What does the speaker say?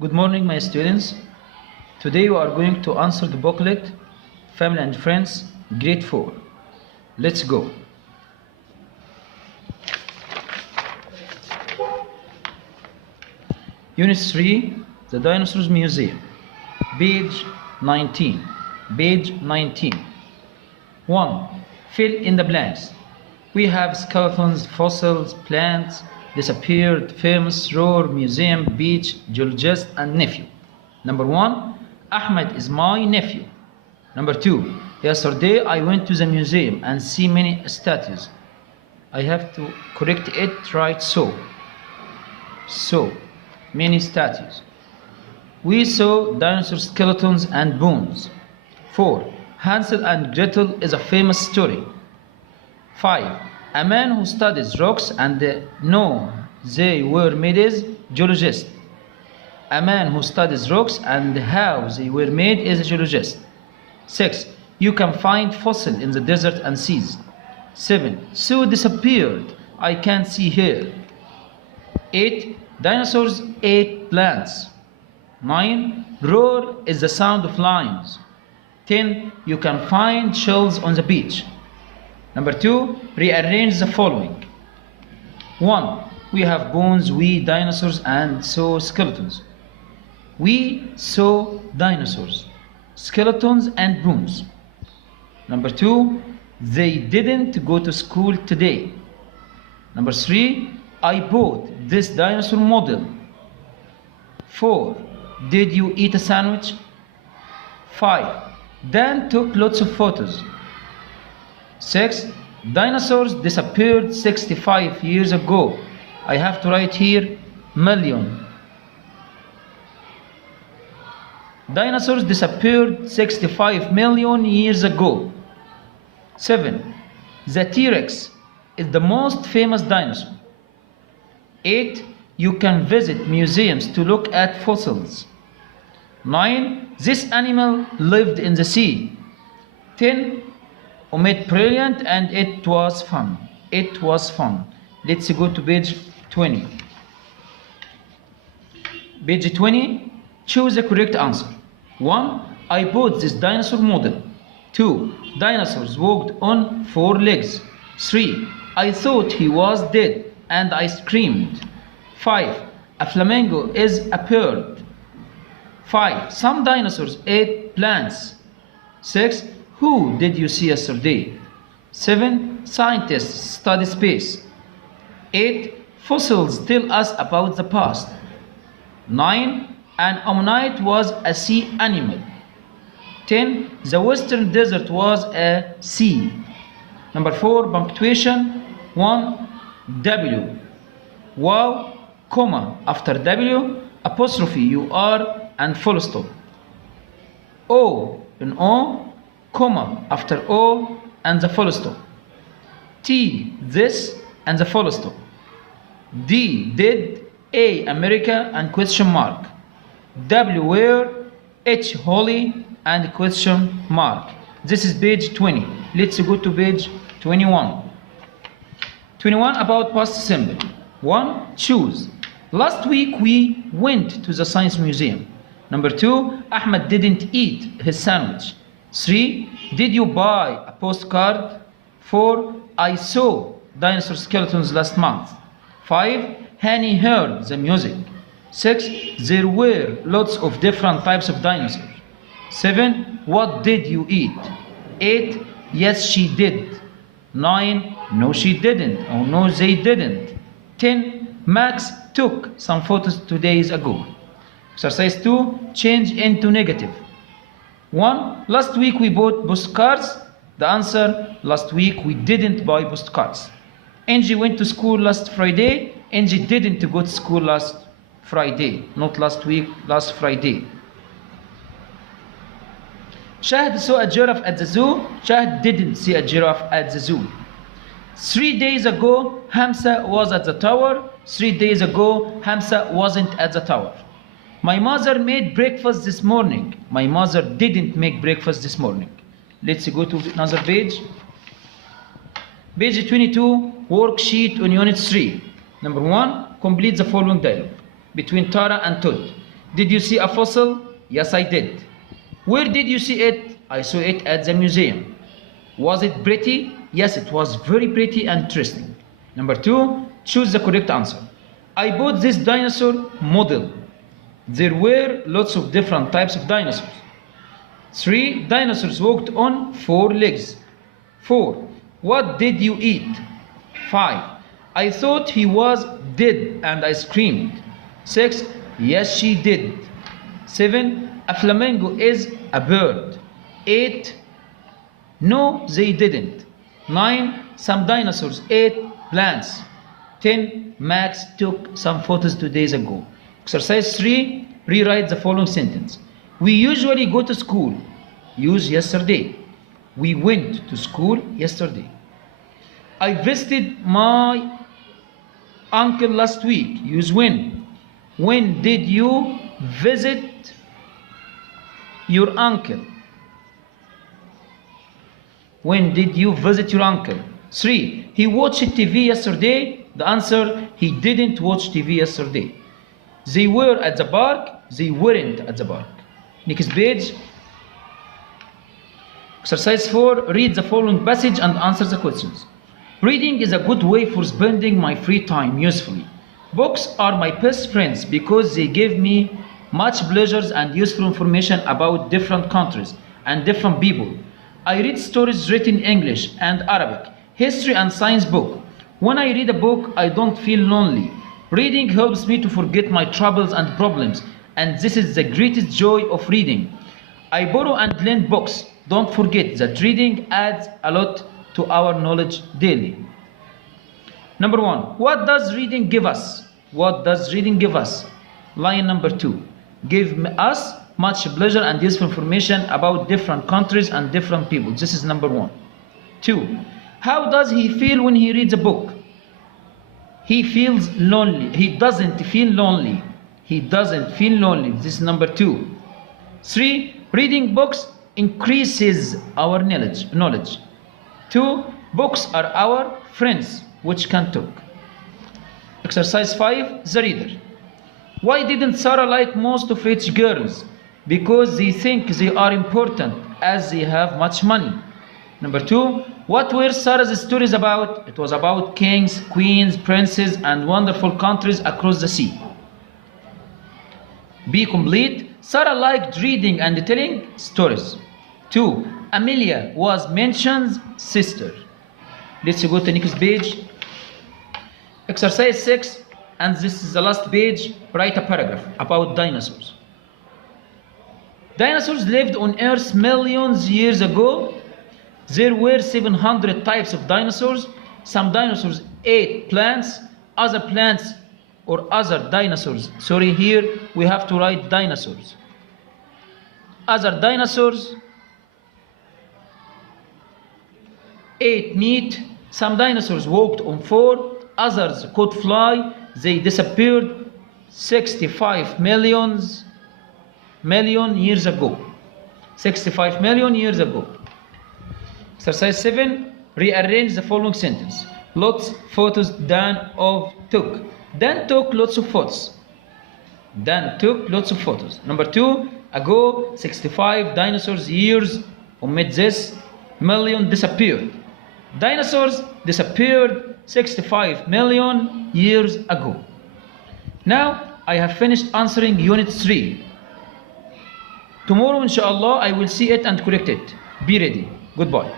Good morning, my students. Today we are going to answer the booklet Family and Friends, Grade 4. Let's go. Unit 3, The Dinosaurs Museum. Page 19. Page 19. 1. Fill in the blanks. We have skeletons, fossils, plants, disappeared, famous, roar, museum, beach, geologist, and nephew. Number 1. Ahmed is my nephew. Number 2. Yesterday I went to the museum and see many statues. I have to correct it right so. Many statues. We saw dinosaur skeletons and bones. 4. Hansel and Gretel is a famous story. 5. A man who studies rocks and know they were made is geologist. A man who studies rocks and how they were made is a geologist. 6. You can find fossil in the desert and seas. 7. So disappeared. I can't see here. 8. Dinosaurs ate plants. 9. Roar is the sound of lions. 10. You can find shells on the beach. Number 2. Rearrange the following. 1. We have bones, we dinosaurs, and saw skeletons. We saw dinosaurs, skeletons, and bones. Number 2. They didn't go to school today. Number 3. I bought this dinosaur model. 4. Did you eat a sandwich? 5. Dan took lots of photos. 6. Dinosaurs disappeared 65 years ago. I have to write here million. Dinosaurs disappeared 65 million years ago. 7. The T-Rex is the most famous dinosaur. 8. You can visit museums to look at fossils. 9. This animal lived in the sea. 10. Omit brilliant and it was fun. It was fun. Let's go to page 20. Page 20. Choose the correct answer. 1. I bought this dinosaur model. 2. Dinosaurs walked on 4 legs. 3. I thought he was dead and I screamed. 5. A flamingo is a bird. 5. Some dinosaurs ate plants. 6. Who did you see yesterday? 7. Scientists study space. 8. Fossils tell us about the past. 9. An ammonite was a sea animal. 10. The western desert was a sea. Number 4. Punctuation. 1. W. Wow, comma, after W, apostrophe, you are, and full stop. O, an O, comma, after O, and the full stop. T, this, and the full stop. D, did, A, America, and question mark. W, where, H, holy, and question mark. This is page 20. Let's go to page 21. 21 about past simple. 1. Choose. Last week we went to the science museum. Number 2. Ahmed didn't eat his sandwich. 3. Did you buy a postcard? 4. I saw dinosaur skeletons last month. 5. Hani heard the music. 6. There were lots of different types of dinosaurs. 7. What did you eat? 8. Yes, she did. 9. No, she didn't. Oh, no, they didn't. 10. Max took some photos 2 days ago. Exercise 2. Change into negative. 1. Last week we bought postcards. The answer, last week we didn't buy postcards. Angie went to school last Friday. Angie didn't go to school last Friday. Not last week, last Friday. Shahd saw a giraffe at the zoo. Shahd didn't see a giraffe at the zoo. 3 days ago, Hamza was at the tower. 3 days ago, Hamza wasn't at the tower. My mother made breakfast this morning. My mother didn't make breakfast this morning. Let's go to another page. Page 22, worksheet on unit 3. Number 1, complete the following dialogue between Tara and Todd. Did you see a fossil? Yes, I did. Where did you see it? I saw it at the museum. Was it pretty? Yes, it was very pretty and interesting. Number 2, choose the correct answer. I bought this dinosaur model. There were lots of different types of dinosaurs. 3, dinosaurs walked on 4 legs. 4, what did you eat? 5, I thought he was dead and I screamed. 6, yes, she did. 7, a flamingo is a bird. 8, no, they didn't. 9, some dinosaurs ate plants. 10, Max took some photos 2 days ago. Exercise 3, rewrite the following sentence. We usually go to school. Use yesterday. We went to school yesterday. I visited my uncle last week. Use when. When did you visit your uncle? When did you visit your uncle? 3, he watched TV yesterday. The answer, he didn't watch TV yesterday. They were at the park. They weren't at the park. Next page. Exercise 4, read the following passage and answer the questions. Reading is a good way for spending my free time usefully. Books are my best friends because they give me much pleasures and useful information about different countries and different people. I read stories written in English and Arabic, history and science book. When I read a book, I don't feel lonely. Reading helps me to forget my troubles and problems, and this is the greatest joy of reading. I borrow and lend books. Don't forget that reading adds a lot to our knowledge daily. Number 1, what does reading give us? What does reading give us? Line number 2, give us much pleasure and useful information about different countries and different people. This is number 1. 2, how does he feel when he reads a book? He feels lonely. He doesn't feel lonely. He doesn't feel lonely. This is number 2. 3, reading books increases our knowledge. 2, books are our friends which can talk. Exercise 5, the reader. Why didn't Sarah like most of rich girls? Because they think they are important as they have much money. Number 2, what were Sarah's stories about? It was about kings, queens, princes, and wonderful countries across the sea. Be complete. Sarah liked reading and telling stories. 2, Amelia was Mention's sister. Let's go to the next page. Exercise 6, and this is the last page. Write a paragraph about dinosaurs. Dinosaurs lived on Earth millions of years ago. There were 700 types of dinosaurs. Some dinosaurs ate plants, other plants or other dinosaurs. Sorry, here we have to write dinosaurs. Other dinosaurs ate meat. Some dinosaurs walked on 4, others could fly. They disappeared 65 million years ago. 65 million years ago. Exercise 7, rearrange the following sentence. Lots photos Dan took. Dan took lots of photos. Dan took lots of photos. Number 2, ago 65 dinosaurs years omit this million disappeared. Dinosaurs disappeared 65 million years ago. Now I have finished answering unit 3. Tomorrow inshallah I will see it and correct it. Be ready. Goodbye.